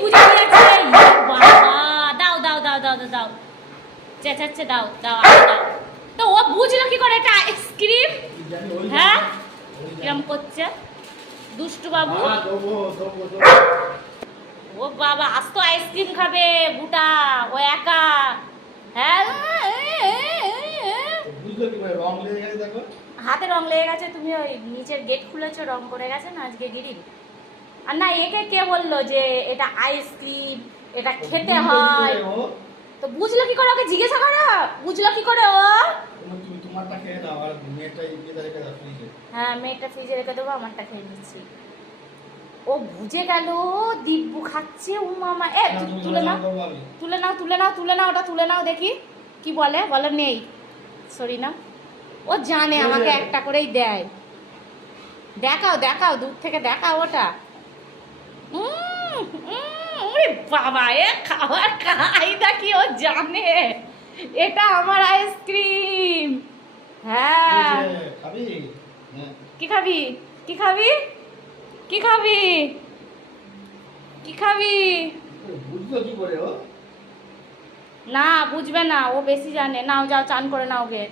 বুঝে গিয়েছে। বাবা দাও দাও দাও দাও দাও দাও, চেঁচাচ্ছে, দাও দাও দাও। তো ও বুঝলো কি করে এটা আইসক্রিম? হ্যাঁ কিরম করছে দুষ্টু বাবু। ও বাবা আজ তো আইসক্রিম খাবে বুটা, ও একা। হ্যাঁ হাতে রং লেগে গেছে। তুমি ওই নিচের গেট খুলেছো, রং করে গেছে না আজকে গিরিল। আর না একে কে বললো যে এটা আইসক্রিম, এটা খেতে হয়? তো বুঝলো কি করে? ওকে জিজ্ঞাসা করো বুঝলো কি করে ও। হ্যাঁ মেয়েটা ফ্রিজে রেখে দেবো, আমারটা খেয়ে নিচ্ছি। ও বুঝে গেল দিব্যু খাচ্ছে। ও মামা এ তুলে নাও তুলে নাও তুলে নাও তুলে নাও, ওটা তুলে নাও দেখি কি বলে। বলে নেই, সরি না। ও জানে আমাকে একটা করেই দেয়। দেখাও দেখাও দূর থেকে দেখাও ওটা। ওরে বাবা এ খাবার কায়দা কি ও জানে এটা আমার আইসক্রিম। হ্যাঁ কি খাবি কি খাবি কি খাবি কি খাবি? না বুঝবে না, ও বেশি জানে। নাও যাও চান করে নাও গে।